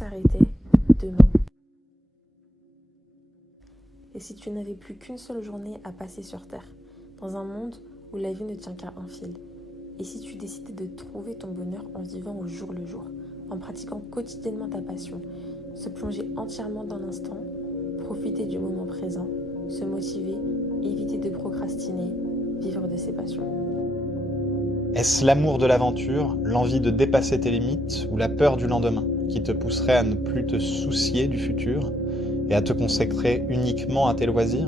s'arrêter demain? Et si tu n'avais plus qu'une seule journée à passer sur Terre, dans un monde où la vie ne tient qu'à un fil? Et si tu décidais de trouver ton bonheur en vivant au jour le jour, en pratiquant quotidiennement ta passion, se plonger entièrement dans l'instant, profiter du moment présent, se motiver, éviter de procrastiner, vivre de ses passions? Est-ce l'amour de l'aventure, l'envie de dépasser tes limites ou la peur du lendemain qui te pousserait à ne plus te soucier du futur et à te consacrer uniquement à tes loisirs?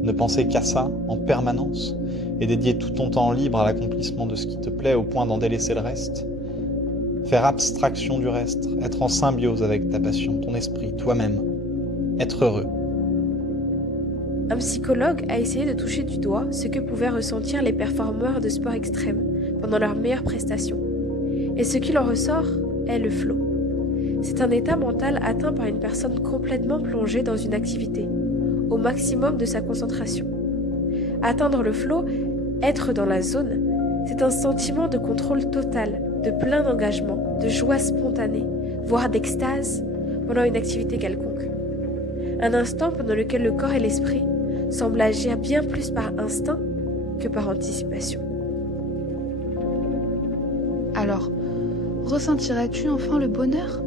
Ne penser qu'à ça en permanence et dédier tout ton temps libre à l'accomplissement de ce qui te plaît au point d'en délaisser le reste? Faire abstraction du reste, être en symbiose avec ta passion, ton esprit, toi-même, être heureux. Un psychologue a essayé de toucher du doigt ce que pouvaient ressentir les performeurs de sport extrême pendant leurs meilleures prestations. Et ce qu'il en ressort est le flow. C'est un état mental atteint par une personne complètement plongée dans une activité, au maximum de sa concentration. Atteindre le flow, être dans la zone, c'est un sentiment de contrôle total, de plein engagement, de joie spontanée, voire d'extase pendant une activité quelconque. Un instant pendant lequel le corps et l'esprit semblent agir bien plus par instinct que par anticipation. Alors, ressentirais-tu enfin le bonheur?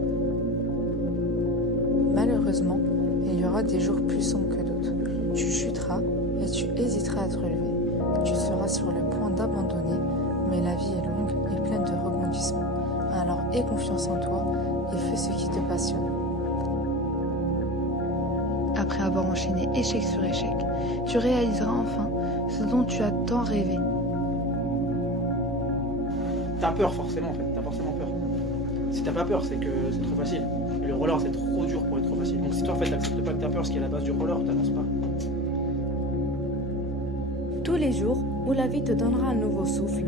Malheureusement, il y aura des jours plus sombres que d'autres. Tu chuteras et tu hésiteras à te relever. Tu seras sur le point d'abandonner, mais la vie est longue et pleine de rebondissements. Alors aie confiance en toi et fais ce qui te passionne. Après avoir enchaîné échec sur échec, tu réaliseras enfin ce dont tu as tant rêvé. T'as peur forcément en fait, t'as forcément peur. Si t'as pas peur, c'est que c'est trop facile. Et le roller c'est trop dur pour être trop facile. Donc si toi en fait t'acceptes pas que t'as peur, ce qui est la base du roller, t'avances pas. Tous les jours où la vie te donnera un nouveau souffle,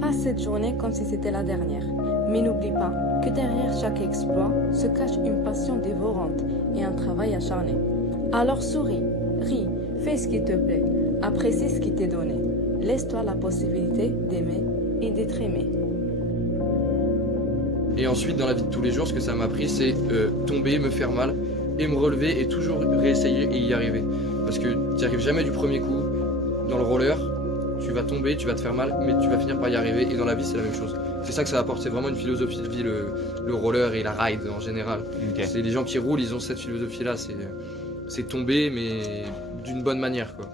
passe cette journée comme si c'était la dernière. Mais n'oublie pas que derrière chaque exploit se cache une passion dévorante et un travail acharné. Alors souris, ris, fais ce qui te plaît, apprécie ce qui t'est donné. Laisse-toi la possibilité d'aimer et d'être aimé. Et ensuite, dans la vie de tous les jours, ce que ça m'a appris, c'est tomber, me faire mal, et me relever, et toujours réessayer et y arriver. Parce que tu n'y arrives jamais du premier coup. Dans le roller, tu vas tomber, tu vas te faire mal, mais tu vas finir par y arriver, et dans la vie, c'est la même chose. C'est ça que ça apporte, c'est vraiment une philosophie de vie, le roller et la ride en général. Okay. C'est les gens qui roulent, ils ont cette philosophie-là, c'est tomber, mais d'une bonne manière, quoi.